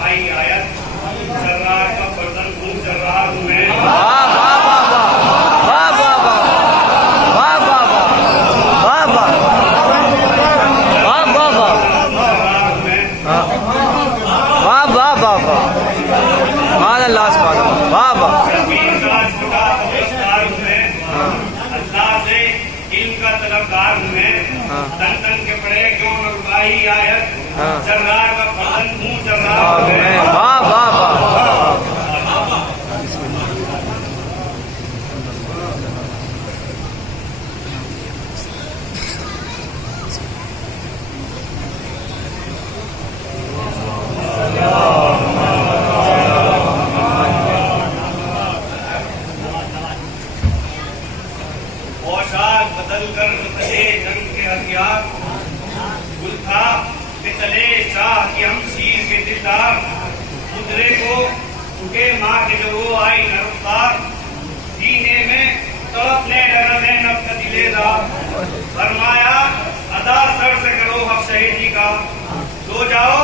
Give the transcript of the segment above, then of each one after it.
भाई आयत सर्रार का बर्तन खूब सर्रार हूँ मैं। वाह वाह वाह वाह वाह वाह वाह वाह वाह वाह वाह वाह वाह वाह सर्रार हूँ मैं। वाह वाह वाह वाह मान अल्लाह सुभान वाह वाह शबीर का छोटा तबस्कार हूँ मैं। अल्लाह से इल्म का तलबगार हूँ मैं। तन तन के पड़े क्यों न रुबाई आयत सर्रार का बर्तन खूब सर्रार हूँ मैं। वाह वाह वाह औशार बदल कर बदले जंग के हथियार। गुल था कि चले शाह कि हम शीर के दिलदार। मुद्रे को उठे माँ के जो वो आई नरफ्तार। सीने में तड़पने लगा है नफ्स दिलेदार। फरमाया अदा सर से करो हक शहीदी का। सो जाओ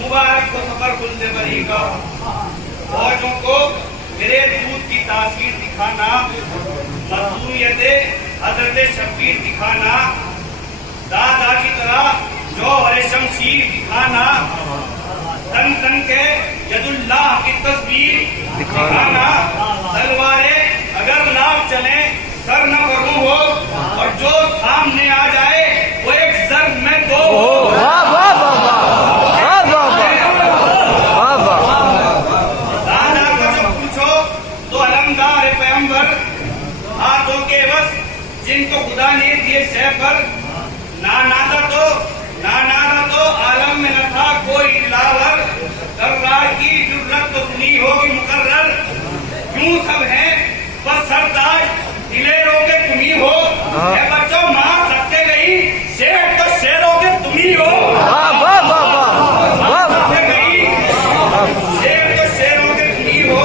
मुबारक को सफर खुलने बरी का। फौजों को मेरे दूध की तासीर दिखाना। मजदूरियत हजरत शब्बीर दिखाना। दादा की तरह जो हरे शमशीर दिखाना। तन तन के यदुल्लाह की तस्वीर दिखाना। तलवारें अगर लाभ चले सर न करूं हो और जो सामने आ जाए वो एक जर्ब में दो हो। वाह वाह वाह वाह वाह वाह वाह दादा को जब पूछो तो अलमदार पैगंबर हाथों के बस जिनको खुदा ने दिए शह पर। नानादा तो आलम में न था कोई दिलावर। कर्रार की जुर्रत तो सुनी होगी मुकर्रर। क्यों सब हैं बस सरताज दिलेरों के तुम ही हो। ए बच्चों माँ सकते गई शेर तो शेरों के तुम ही हो। वाह वाह वाह वाह सकते गई शेर तो शेरों के तुम ही हो।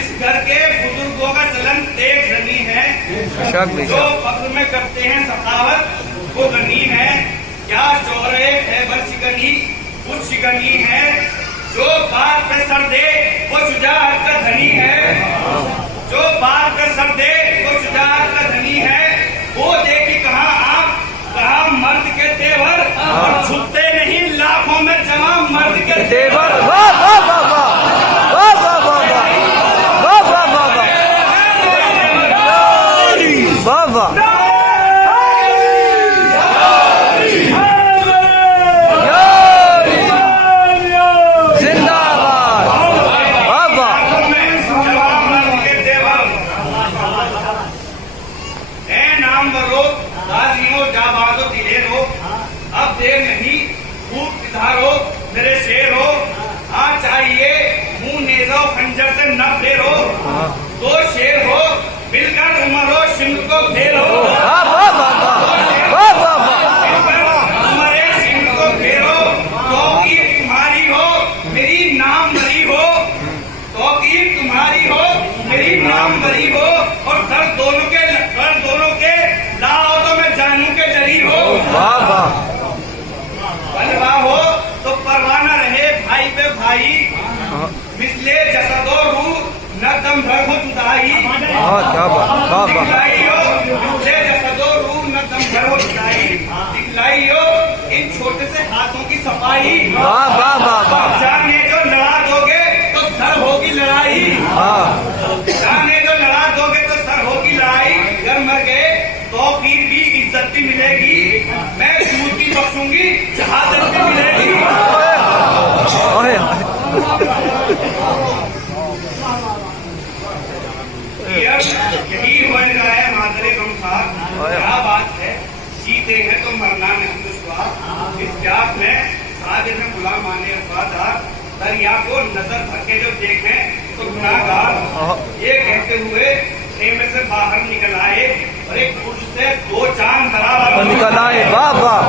इस घर के बुजुर्गों का चलन तेज धनी है। जो फख्र में करते हैं सखावत वो गनी है। क्या शोहरे है बरशिकनी कुछ शिकनी है। जो बात पे सर दे वो शुजाअत का धनी है। जो बात पे सर दे वो शुजाअत का धनी है। वो देखी कहाँ आप कहाँ मर्द के तेवर और छुपते नहीं लाखों में जमा मर्द के तेवर। वाह वाह वाह वाह वाह वाह वाह वाह वाह वाह वाह जिंदाबाद वाह वाह नामवरो गाजियों जाबाजो दिलेरो। अब देर नहीं खूब सिधारो मेरे शेरो। आ चाहिए मुंह नेजो खंजर से न फेरो। तो शेर हो मिलकर उमरो सिंह को फेरो। वाह वाह वाह वाह वाह मिलकर उमरे सिंह को फेरो। तौकीर तुम्हारी हो मेरी नाम बरी हो। तौकीर तुम्हारी हो मेरी नाम बरी हो। और सर दोनों के लाओ तो मैं जानू के जरी हो। वाह वाह बलवा हो तो परवाना रहे भाई पे भाई। मिसले जसदो रूह न दम भर हो जुदाई। क्या बात वाह वाह दिखलाइयो मिसले जसदो रूह न दम भर हो जुदाई। दिखलाइयो इन छोटे से हाथों की सफाई। वाह वाह वाह वाह जाने जो लड़ा दोगे तो सर होगी लड़ाई। जाने जो लड़ा दोगे तो सर होगी लड़ाई। अगर मर गए तो फिर भी इज्जत भी मिलेगी। मैं दूध भी बख्शूंगी शहादत भी मिलेगी। यही होएगा है मादरे गमखार। क्या बात है जीते हैं तो मरना नहीं दुश्वार। इस प्यास में साजिद में गुलाम आने वफादार। दरिया को नजर भर के जो देखें तो गुनाहगार। ये कहते हुए खेमे से बाहर निकल आए और एक बुर्ज से दो चांद बराबर निकल आए। वाह वाह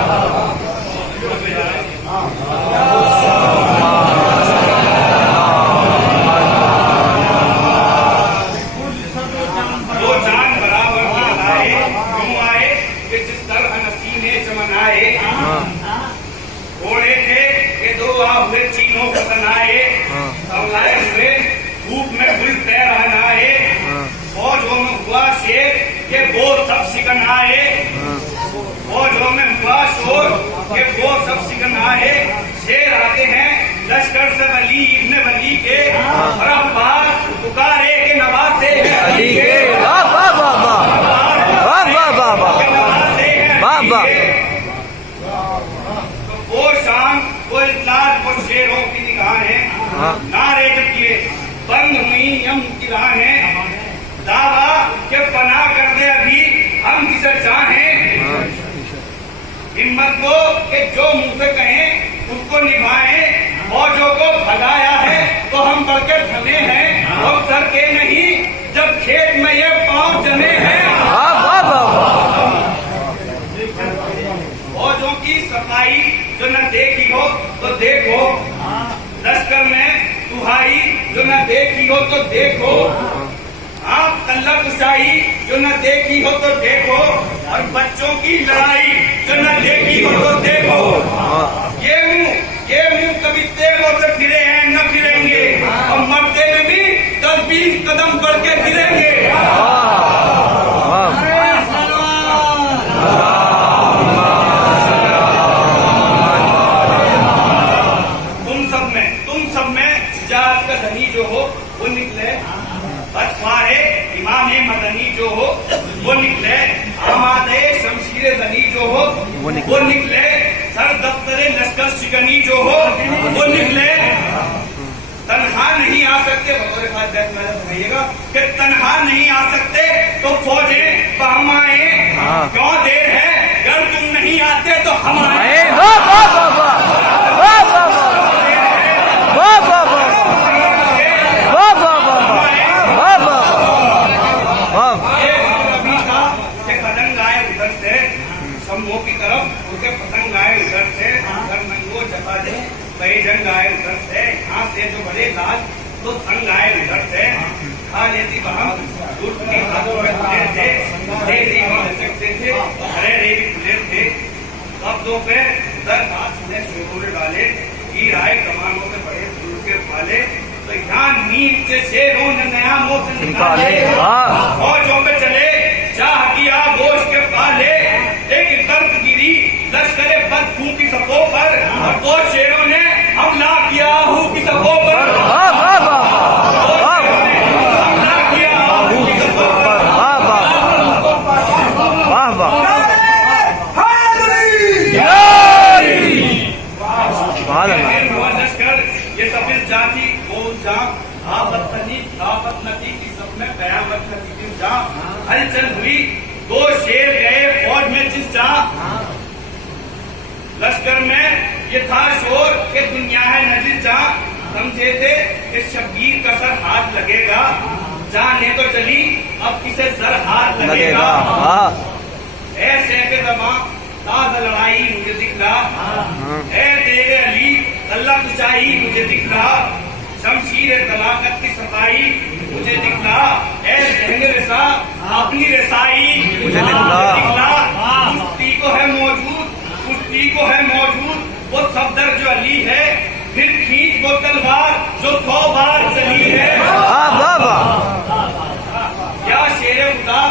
दो चांद बराबर निकल आए। क्यों आए कि जिस तरह नसीने चमन आए। घोड़े थे ये दो आ हुए चीनों को बनाए, संलाए हुए धूप में गुल तैर आए, फौजों में हुआ शेर के वो सब सिकन आए, फौजों में हुआ शोर के वो सब सिकन आए, शेर आते हैं लश्कर से वली इब्ने वली के, और अब्बार पुकारे के नवासे हैं अली के, वाह वाह वाह वाह वाह वाह वाह वाह नवासे हैं वाह अली वाह। के। तो वो शान वो इजलाल वो शेरों की निगाहें, नारे जब किए बंद हुई यम की राहें, दावा के पना कर दे अभी हम जिसे चाहें, हिम्मत को के जो मुंह से कहें उसको निभाएं, फौजों को भगाया है तो हम बढ़के भले हैं, और सर के नहीं जब खेत में ये पांव जमे हैं, वाह वाह वाह। फौजों की सफाई जो न देखी हो तो देखो, लश्कर में सुहाई जो न देखी हो तो देखो, आप कल्ला कुशाई जो न देखी हो तो देखो, और बच्चों की लड़ाई जो न देखी हो तो देखो, ये मुंह कभी तेगों से फिरे हैं न फिरेंगे, और मरते में भी 10-20 कदम बढ़ के गिरेंगे। तुम सब में जात का धनी जो हो वो निकले, अथवारे इमाम मदनी जो हो वो निकले, आमादे शमशीर धनी जो हो वो निकले, सर दफ्तरे लश्कर शिकनी जो हो वो निकले, तनहा नहीं आ सकते, बतौर खास बताइएगा कि तनहा नहीं आ सकते तो फौजें बहमाए, क्यों देर है अगर तुम नहीं आते तो हम आए, वाह वाह वाह वाह वाह वाह वाह वाह वाह वाह वाह वाह वाह वाह। ये अभी था कि पतंग आए उधर से शंभू की तरफ, उनके पतंग आए उधर से, उधर मंगो जपा दे कई जंग आए उधर से, यहाँ से जो बड़े लाल तो संग आए उधर से, खा लेती बहम दूध की हाथों में खुले थे, दे दी वहाँ लचकते थे, हरे रे भी खुले थे, कब्जों पे दर हाथ ने शोर डाले, हीर आए कमानों से बड़े फूल के पाले, तो यहाँ नींद से शेरों ने नया मौसम निकाले, फौजों पे चले चाह किया गोश्त के पाले, एक दर्द गिरी लश्करे बदबू की सबों पर, और दो शेरों ने हमला किया हूँ की सबों पर, वाह वाह वाह दो शेरों ने हमला किया हूँ की सबों पर, वाह वाह वाह वाह। लश्कर ये सफेद जाति बोल जा आफत नदी की सब में कयामत नदी जा, हलचल हुई दो शेर गए फौज में जिस जा, लश्कर में ये था शोर के दुनिया है नजीर जा, समझे थे कि शब्बीर का सर हाथ लगेगा, जाने तो चली अब किसे सर हाथ लगेगा, ऐसे के दमा ताज़ा लड़ाई मुझे दिख रहा, है तेरे अली अल्लाह कुचाई मुझे दिख रहा, शमशीर तलाकत की सफाई मुझे दिख रहा, है जंग रसा अपनी रसाई मुझे दिख रहा, कुश्ती को है मौजूद कुश्ती को है मौजूद वो सफदर जो अली है, फिर खींच वो तलवार जो 100 बार चली है, या शेर खुदा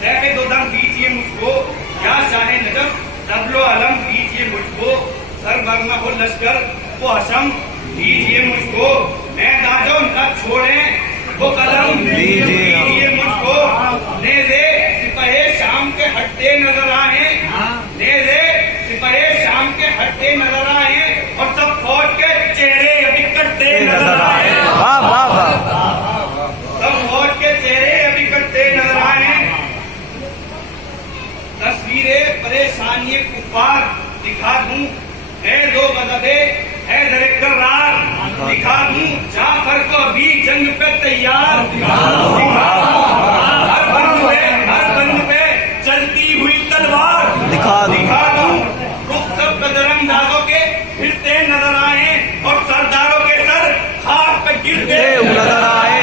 सैफ दो दम दीजिए मुझको, या शाह नजफ तबलो अलम दीजिए मुझको, सर बरना हो लश्कर वो हसम दीजिए मुझको, मैं दाजो न छोड़े वो कलम दीजिए मुझको, नेज़े सिपाही शाम के हटते नजर आए, नेज़े सिपाही शाम के हटते नजर आए, और सब फौज के चेहरे अभी कटते नजर आए, सब फौज के चेहरे अभी कटते नजर आए, तस्वीरें परेशानी कुफार दिखा दूं, है दो गदे है दरे करार दिखा दूं, जाफर को अभी जंग पे तैयार दिखा दूं, हर बंद पे चलती हुई तलवार दिखा दूं, रुख सब कदरंदाजों के फिरते नजर आए, और सरदारों के सर खाक पे गिरते नजर आए,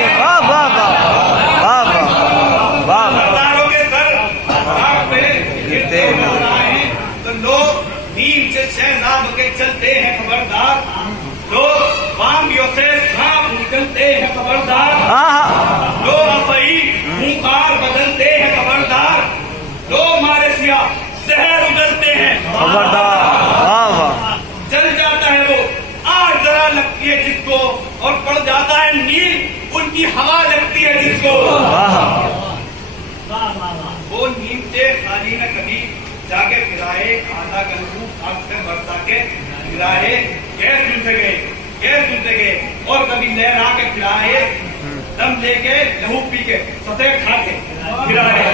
सरदारों के सर खाक पे गिरते नजर आए, तो लोग नीम से शहजाद के चलते हैं खबरदार, लोग बांगियों से सांप निकलते हैं खबरदार, लोग अपई खूंखार बदलते हैं खबरदार, लोग मारे सिया जहर उगलते हैं खबरदार। वाह वाह। चल जाता है वो आग जरा लगती है जिसको, और पड़ जाता है नींद उनकी हवा लगती है जिसको। वो नींद से खाली न कभी जाके फिराए, आधा गंदू अक्सर बरसा के फिराए, गैस सुनते गए और कभी लहरा के फिराए, दम लेके लहू पी के सतह खा के फिराए।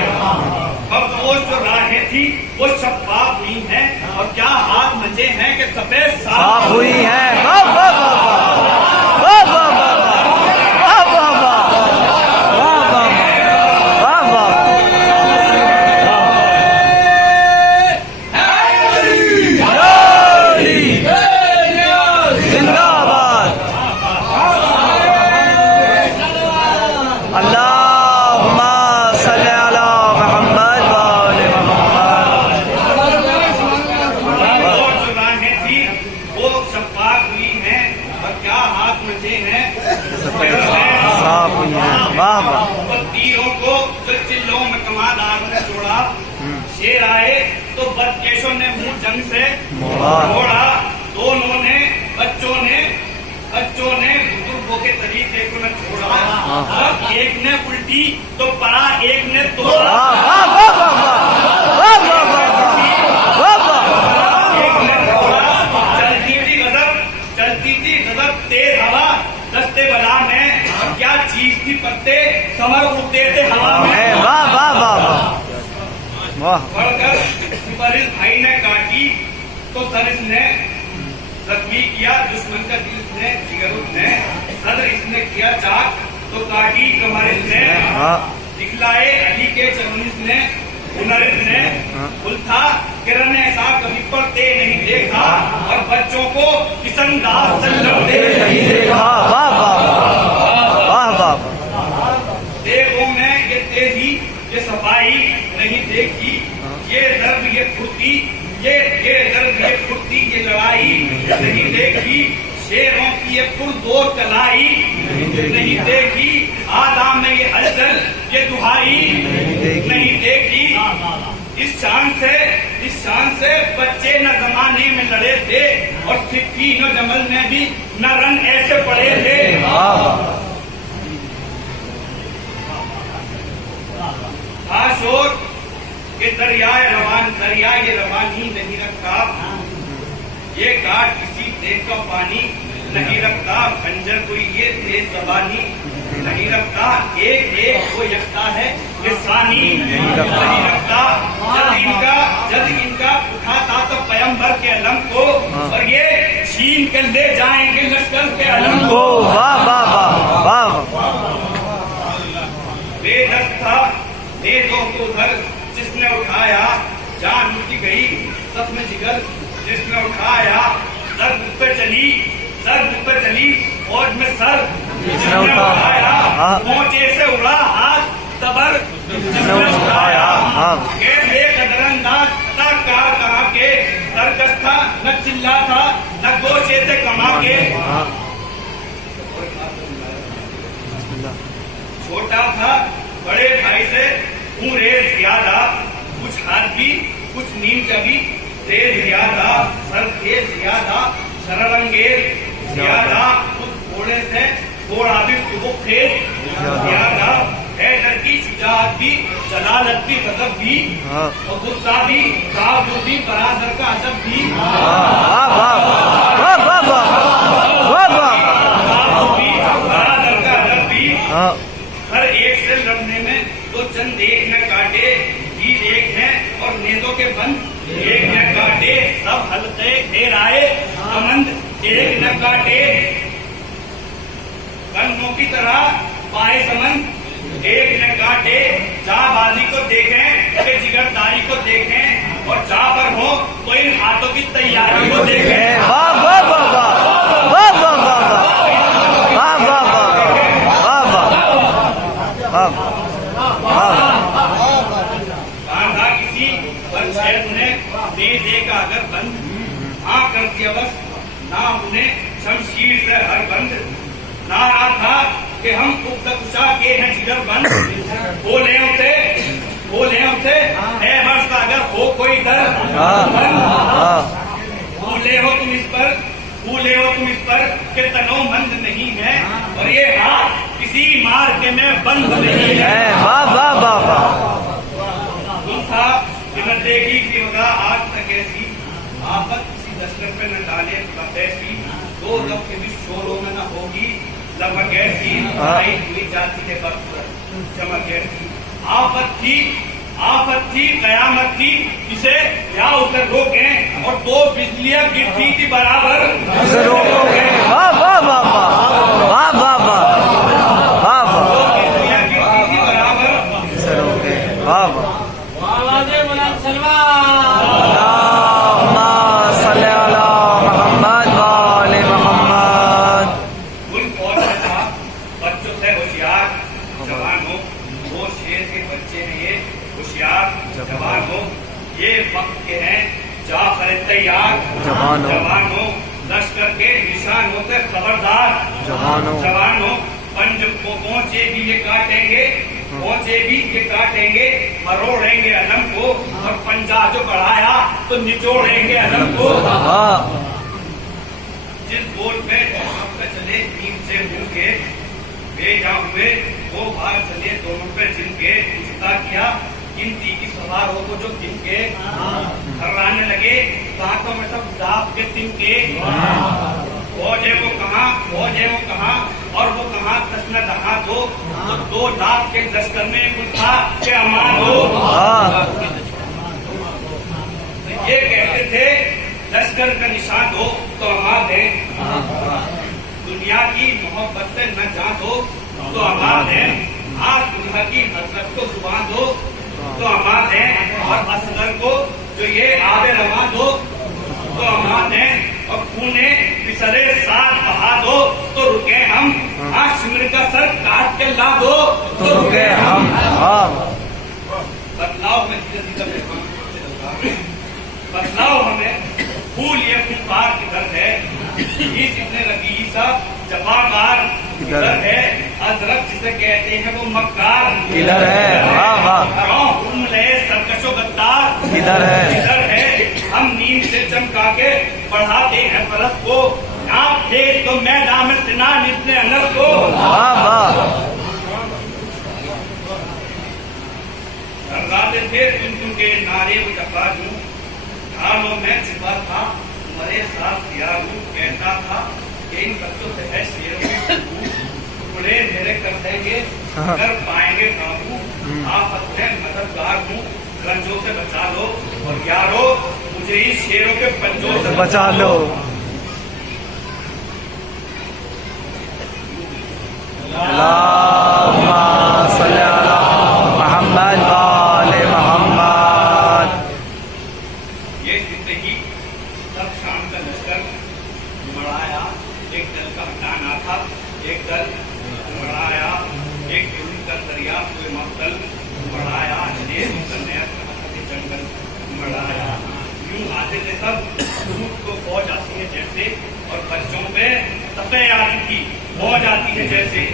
अब वो जो राहें थी वो शफाफ हुई हैं, और क्या हाथ मंजे हैं कि सफेद साफ हुई है। वाह वाह वाह वाह वाह वाह वाह वाह वाह वाह वाह वाह। जिंदाबाद। अल्लाहुम्मा सल्ली अला मुहम्मद व आले मुहम्मद। और जो राहें थी वो शफाफ हुई हैं, और क्या हाथ मंजे हैं साफ हुई है। वाह वाह। और तीरों को तो चिल्लों में कमादार ने छोड़ा, शेर आए तो बदकेशों ने मुंह जंग से छोड़ा, दोनों ने बच्चों ने बुजुर्गों के तरीके को न छोड़ा, और एक ने उल्टी तो पड़ा एक ने तोड़ा, वाह वाह वाह वाह वाह वाह वाह। एक ने तोड़ा। चलती थी गजब तेज हवा, दस्ते बला में और क्या चीज थी पत्ते समर उड़ते थे हवा में। वाह वाह वाह वाह। बढ़कर सिपाही भाई ने काटी तो सर इसने जख्मी किया, दुश्मन का दिल इसने जिगर उसने, सदर इसने किया चाक तो काटी कमर इसने, दिखलाए अली के चरण इसने, हुनर इसने फुल था किरण ऐसा कभी पढ़ते नहीं देखा, और बच्चों को किसनदास से लड़ते नहीं देखा। वाह वाह वाह वाह। देखो में ये तेजी ये सफाई नहीं देखी, ये दर्द ये फुर्ती ये दर्द ये फुर्ती ये लड़ाई नहीं देखी, शेरों की ये पुरदोर कलाई नहीं देखी, आला में ये हलचल ये दुहाई नहीं देखी। इस शान से बच्चे न जमाने में लड़े थे, और सिक्कीन और जमल में भी न रन ऐसे पड़े थे। आशोर के दरिया ये रवानी नहीं रखता, ये घाट किसी देश का पानी नहीं रखता, खंजर कोई ये तेज जबानी नहीं रखता, एक वो यकता है ये सानी नहीं रखता। जब इनका उठाता तो पैगंबर के अलम को, और ये छीन कर ले जाएंगे लश्कर के अलम को। वाह वाह वाह वाह। बेदस्त था बेदों को उधर जिसने उठाया, जान उठी गई सब में जिगर जिसने उठाया, सर मुझ पे चली फौज में सर जिसने उठाया, पहुंचे से उड़ा हाथ तबर जिसने उठाया, कैसे कदरंदाज कहा के सर्कस था न चिल्ला था न गोशे से कमा के, छोटा था बड़े भाई से पूरे ज्यादा, कुछ हाथ भी कुछ नींद का भी तेज ज्यादा, सर तेज ज्यादा सरलंगेज ज्यादा, कुछ घोड़े से घोड़ा भी सुबह तेज ज्यादा, हैदर की शुजाअत भी जलालत भी गजब भी, और गुस्सा भी ताजुब भी बरादर का अदब भी, बरादर का अदब भी। हर एक से लड़ने में तो चंद एक न काटे, तीर एक है और नेजों के बंद एक न काटे, सब हल्के घेर आए कमंद एक न काटे, कन्नों की तरह पाए समंद एक न काटे, जाबाजी को देखें कि जिगरदारी को देखें, और जा पर हो तो इन हाथों की तैयारी को देखें। वाह वाह वाह वाह वाह वाह वाह वाह वाह वाह। बांधा किसी पर छेद ने दे का अगर बंद, हाँ कर दिया बस, ना उन्हें शमशीर से हर बंद, नारा था कि हम कुशा के हैं जिगर बंद। बोले उसे है वर्ष अगर हो कोई दर, भूले हो तुम इस पर कि तनो मंद नहीं है, और ये हाथ किसी मार्ग में बंद नहीं है। वाह वाह वाह वाह। तुम था कि न देगी कि होगा आज तक ऐसी आफत, किसी दशरथ पे न डाले ऐसी, दो दब के भी शोरों में न होगी लगभग ऐसी, हुई जाती है बरसूरत चमक ऐसी। आफत थी कयामत थी, इसे या उसे रोके, और दो बिजलियां गिरती थी बराबर, उसे रोकोगे। वाह वाह वाह वाह वाह वाह वाह वाह वाह। दो बिजलियां गिरती थी बराबर, उसे रोके। वाह वाह। बच्चों से होशियार जवानों, वो शेर के बच्चे हैं ये होशियार जवानों, ये वक्त के हैं जाफर तैयार जवानों, लश्कर के निशानों से खबरदार जवानों, पंज को पहुंचे भी ये काटेंगे, मरोड़ेंगे अलम को, और पंजा जो बढ़ाया तो निचोड़ेंगे अलम को। जिस बोल पे चले नीम से मुंह के बेजा हुए, वो बार चले दोनों पे जिनके उसका किया गिनती की सवार हो तो जो जिनके हर्राने लगे बातों में सब दाप के तिनके। फौजे वो कहाँ और वो कहाँ तस्न दहा दो, तो दो दाप के लश्कर में कुछ था कि अमान हो। ये कहते थे लश्कर का निशान दो तो अमान है, दुनिया की मोहब्बत से न जान दो तो अमान है, आज दुल्हा की हसरत को जुबान दो तो अमान है, और असगर को जो ये आबे रवा दो तो अमान है, और खूने पिसरे साथ बहा दो तो रुके हम, आज सिमर का सर काट के ला दो तो रुके हम। बदलाव में बदलाव हमें फूल ये फुलकार किधर है, इतने रबीसा जवाकार किधर है, अजरक जिसे कहते हैं वो मक्कार किधर है, सरकशो गद्दार किधर है, हम नींद से चमका के बढ़ाते हैं बरस को, आप थे तो मैदान में सिना नितने अनस को। थे उनके नारे में टपा दूं, ढालों में छिपा था मरे साथ यारू, कहता था कि इन बच्चों से है शेर टुकड़े मेरे कर देंगे, कर पाएंगे काबू, आफत में मददगार हूँ, रंजों से बचा लो, और यारो मुझे इस शेरों के पंजों से बचा लो। ये जिंदगी तब शाम का लश्कर मड़ाया, एक दल का हटाना था, एक दल मड़ाया, एक का दरिया कोई मक्तल मड़ाया, जंगल मड़ाया। यूं आते थे सब दूध को फौज आती है जैसे, और बच्चों पे तपे आती थी फौज आती है जैसे,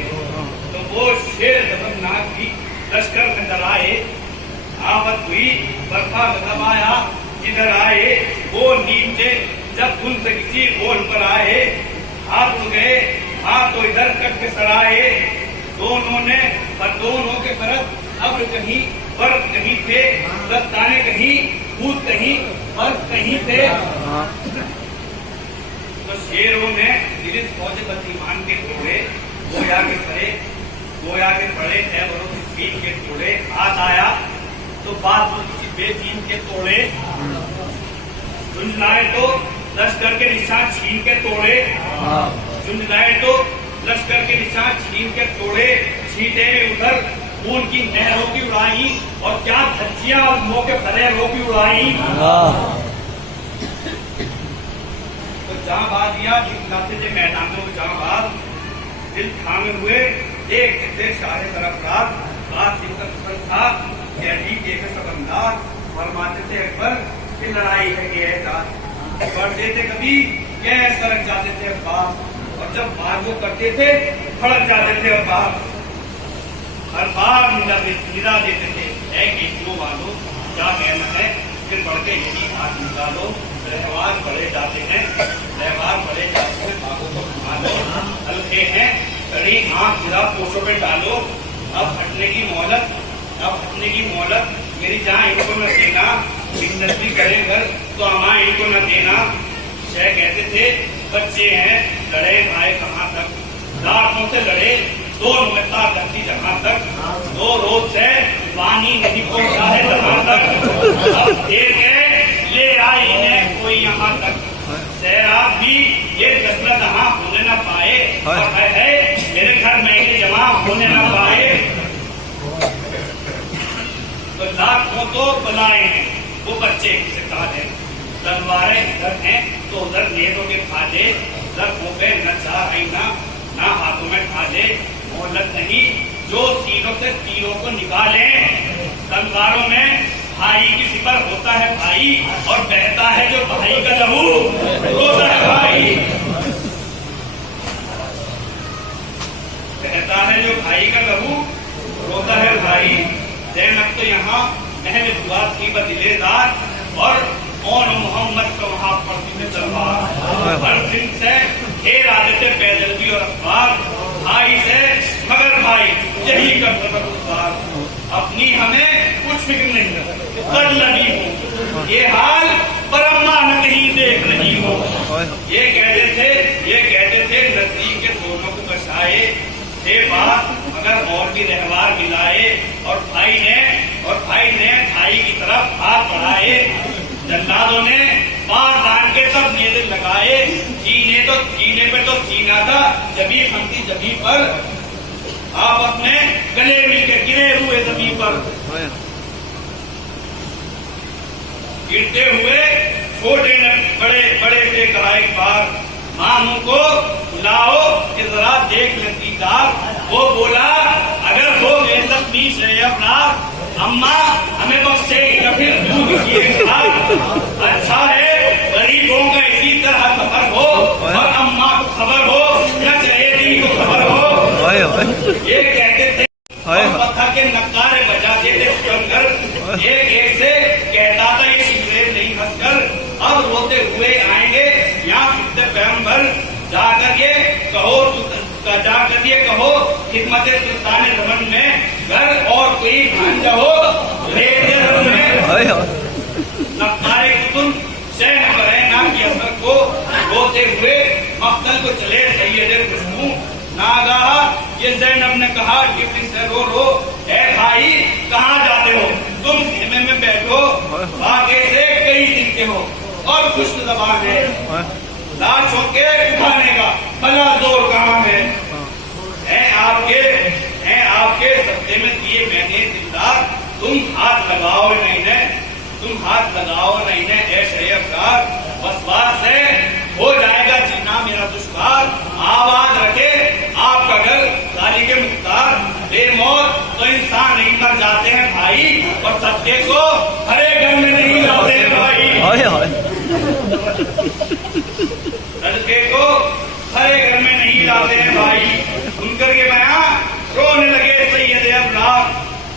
तो वो शेर खतरनाक भी लश्कर में डराए, आफत हुई बर्फा गजब आया, जिधर आए वो नीचे जब धुन से किसी गोल पर आए, हाथ उड़ गए हाथ तो इधर कट के सराए, दोनों के तरफ अब कहीं बर्फ कहीं थे, दस्ताने कहीं भूत कहीं बर्फ कहीं थे। तो शेरों ने दिलिस फौज बदीमान के तोड़े, गोया के पड़े है बीन के तोड़े, हाथ आया तो बात किसी बेचीन के तोड़े, झुंझलाए तो लश्कर के निशान छीन के तोड़े, झुंझलाए तो लश्कर के निशान छीन के तोड़े, छीटे उधर खून की नहरों की उड़ाई, और क्या धज्जियां और मौके फलेरों की उड़ाई। तो जहां बात दिया दिखलाते थे मैदानों में, जहां बात दिल थामे हुए देखते थे सारे तरफ रात, बात जिनका पसंद था कैदी एक सब अंदाज, फरमाते थे अकबर की लड़ाई है कि ऐसा, बढ़ते थे भी क्या सरक जाते थे अब्बास, और जब बात वो करते थे फड़क जाते थे अब्बास। हर बार निदा देते थे, ऐ केसरियों वालों क्या कहना है, फिर बढ़ के यही हाथ निकालो, व्यवहार बढ़े जाते हैं, व्यवहार बढ़े जाते हैं, बागों को घुमा लो, हल्के हैं कड़ी आंख गिरा पोषों पे डालो, अब हटने की मोहलत, अब हटने की मोहलत, मेरी जहाँ इनको न देना, इंडस्ट्री करे घर तो हमारे इनको न देना। शह कहते थे बच्चे हैं लड़े भाई कहाँ तक, लाखों से लड़े दो मिलता करती जहाँ तक, दो रोज से पानी नहीं पहुंचा है जहाँ तक, अब देर गए ले आई इन्हें कोई यहाँ तक, शहराब भी ये जसलत जहाँ होने न पाए, और है मेरे घर में जमा होने न पाए। तो लाखों तो बुलाए हैं वो बच्चे किसे कहा है, तलवारें इधर हैं तो उधर नेटों के खाजे, उधर मुंह पे न चाह ना हाथों में खाजे, मोहलत नहीं जो तीरों से तीरों को निकाले, तलवारों में भाई की सिपर होता है भाई, और बहता है जो भाई का लहू रोता है भाई, बहता है जो भाई का लहू रोता है भाई। ज़ैनब तो यहाँ महल हुआ थी बदिलेदार, और कौन मोहम्मद का वहाँ पड़ती में तलवार, हर दिन से घेर आ देते पैदल भी और अखबार, भाई से मगर भाई यही कर सबक, अपनी हमें कुछ फिक्र नहीं कर लगी हो, ये हाल पर अम्मा न कहीं देख रही हो, ये कहते थे नजदीक के दोनों को बसाए, ये बात अगर और भी व्यवहार मिलाए, और भाई ने भाई की तरफ हाथ बढ़ाए, जल्लादों ने पांच दान के सब नेज़े लगाए, सीने पे तो सीना था जबी फंसी जबी पर, आप अपने गले मिलके गिरे हुए जमीन पर, गिरते हुए छोटे ने बड़े से कहा एक बार, मामू को बुलाओ कि जरा देख ले दीदार, वो बोला अगर हो गए सब बीच है अपराध, अम्मा हमें बख्शे या फिर दूध किए, अच्छा है गरीबों का इसी तरह खबर हो, और अम्मा को खबर हो या चहेती को खबर हो, ये कहते थे पत्थर के नक्कारे बजाते थे सुनकर, एक से कहता था ये सिगरेट नहीं हंसकर, अब रोते हुए आएंगे यहाँ सिद्ध पैगंबर, जाकर ये कहो खिदमत सुल्तान रमन में घर और कोई भांजा हो रेत में, नक्कारे कुतुब सहन करे ना की असर को, रोते हुए मक्तल को चले सैयद खुशबू, नागाह ये ज़ैनब ने कहा गिफ्ट से रो ए भाई कहाँ जाते हो, तुम खेमे में बैठो, आगे से कई दिन के हो और खुश जबान है, लाशों के उठाने का भला जोर कहाँ है, आपके सत्ते में दिए मैंने दिलदार, तुम हाथ लगाओ नहीं ने ऐसे अवतार, बसवास से हो जाएगा जीना मेरा दुश्वार, आवाज रखे आपका घर गाली के मुख्तार, बेमौत तो इंसान नहीं मर जाते हैं भाई, और सत्य को हरे घर में नहीं लाते हैं भाई, सत्य को हरे घर में नहीं लाते हैं भाई। सुनकर के बयान रोने लगे सैयद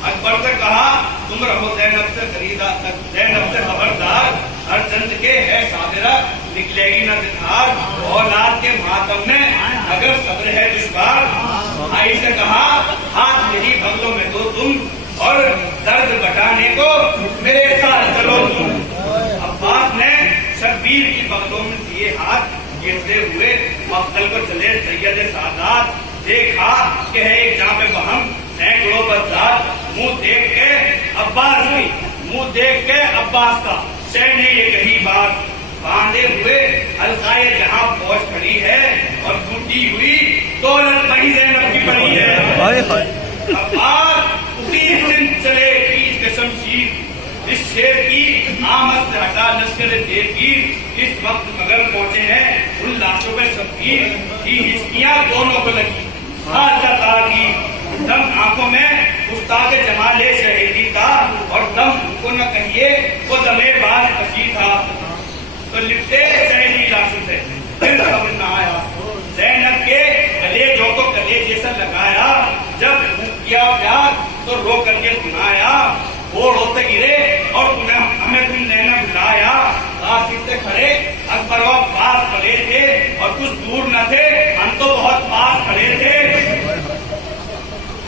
अकबर से कहा तुम रहो ज़ैनब से खबरदार, हर चंद के है सादिरा निकलेगी न जिहार, औलाद के मातम में अगर सब्र है दुश्वार, भाई से कहा हाथ मेरी बगलों में दो तुम, और दर्द बटाने को मेरे साथ चलो तुम। अब्बास ने शब्बीर की बगलों में दिए हाथ, गिरते हुए मक्तल को चले सैयद सादात, देखा कि है एक जहाँ पे वहम सैकड़ों बदलाव, मुंह देख के अब्बास का शह ने ये कही बात, बांधे हुए हल्काए जहाँ फौज खड़ी है, और टूटी हुई दौलत वही ज़ैनब की पड़ी है, अब्बास उसी दिन चले पीछ के शमशीर, इस शेर की आमद से हटा लश्कर देवगीर, इस वक्त मगर पहुंचे हैं उन लाशों पे शब्बीर की हिचकियां दोनों को लगी, दम आंखों में उस्ताद जमाले शहीदी था, और दम उनको न कहिए वो दमे बाज बची था, तो लिपटे शहीदी लाशों से फिर समझ में आया। ज़ैनब के कलेजों को कलेजे से लगाया, जब किया प्यार तो रो करके सुनाया, घोड़ों से गिरे और हमें तुमने न बुलाया। कासिम से खड़े अकबर और पास खड़े थे और कुछ दूर न थे, हम तो बहुत पास खड़े थे।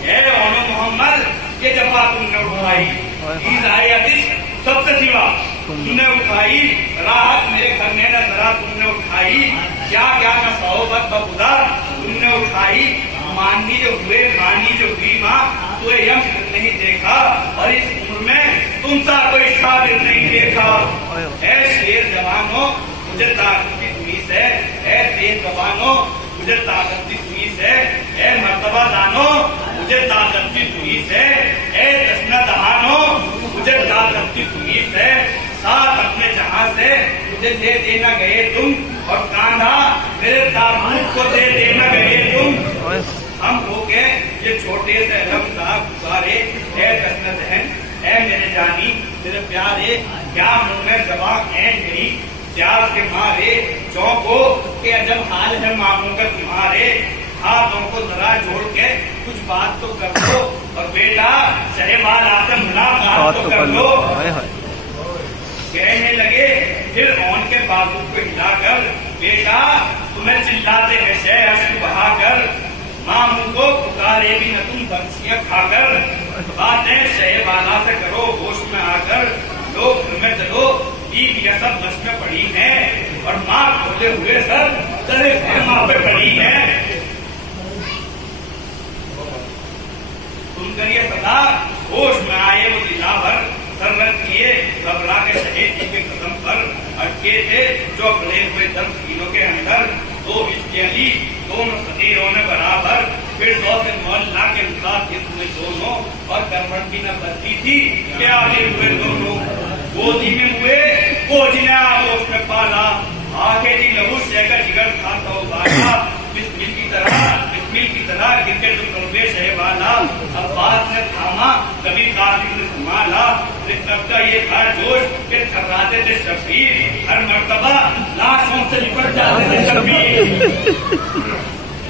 ये मोहम्मद ये जफा तुमने उठाई, ईद आई आतिश सबसे सिवा तुमने उठाई, राहत मेरे घर में न जरा तुमने उठाई, क्या क्या न सोहबत बखुदा तुमने उठाई। मानी जो हुए मानी जो हुई माँ तुझे यम नहीं देखा, और इस उम्र में तुम सा कोई साबित नहीं देखा। ऐ शेर जवानों मुझे ताकत की तुमीस है, ऐ तेज जवानों मुझे ताकत की तुमीस है, ऐ मर्तबा दानो मुझे ताकत की तुमीस है, ऐ दशना दहानो मुझे ताकत की तुमीस है। साथ अपने जहां से मुझे दे देना गए तुम, और कांधा मेरे ताबूत को दे देना गए तुम। हम हो गए ये छोटे से रमदार गुजारे, है दशना दहन है मेरे जानी मेरे प्यारे, क्या मुंह में जबान ऐन गई प्यास के मारे, चौंको के अजब हाल है मामों का तुम्हारे। हाथों को जरा जोड़ के कुछ बात तो कर लो, और बेटा शहबाला से मुलाकात तो कर लो। कहने लगे फिर ऑन के बाबू को हिलाकर, बेटा तुम्हें चिल्लाते हैं शहर बहाकर, मामू को पुकारे भी न तुम बंसियां खाकर। बातें शहबाला से करो होश में आकर, लोग घर में चलो बीवियां सब बस में पड़ी हैं, और माँ खोले हुए सब चले माँ पे पड़ी हैं। सुनकर ये सदा होश में आए वो दिलावर, सर रख किए घबरा के शहीद जी के कदम पर, अटके थे जो खड़े हुए दर्द किलो के अंदर। दो हिस्सेली दोनों सतीरों ने बराबर, फिर दो से मोहल्ला के साथ हुए दोनों, और करवट भी न बदली थी क्या हुए दोनों। गोदी में हुए गोजी ने आगोश में पाला, आगे जी लहू शेखर जिगर खाता उबाला। बिस्मिल की तरह गिरके जो कौवे शहबाला, अब्बास ने थामा कभी कासिम ने संभाला। तब का ये था जोश के थर्राते थे शबीर, हर मर्तबा लाशों से निपट जाते थे शबीर।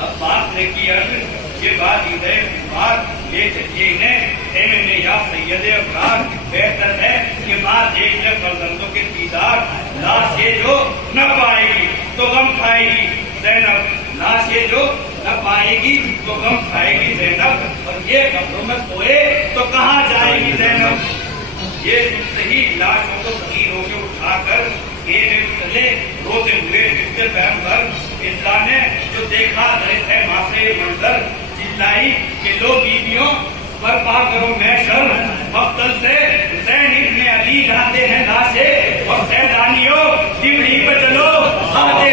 अब्बास ने की अर्ज ये बात इधर बात ले चलिए इन्हें या सैयद अफरार, बेहतर है कि बात देख ले फर्जंदों के दीदार। लाश ये जो न पाएगी तो गम खाएगी ज़ैनब, लाश ये जो न पाएगी तो गम खाएगी ज़ैनब, और ये कब्रों में सोए तो कहाँ जाएगी ज़ैनब। ये सुनते ही लाशों को फकीरों के उठाकर चले रोते हुए जिसके पैगंबर इस्लाम ने जो देखा है माँ से मंजर, चिल्लाई कि लो बीवियों बर्पा करो महशर, मक्तल से हुसैन इब्ने अली लाते हैं लाशें, और सैदानियों चिमड़ी पे चलो आते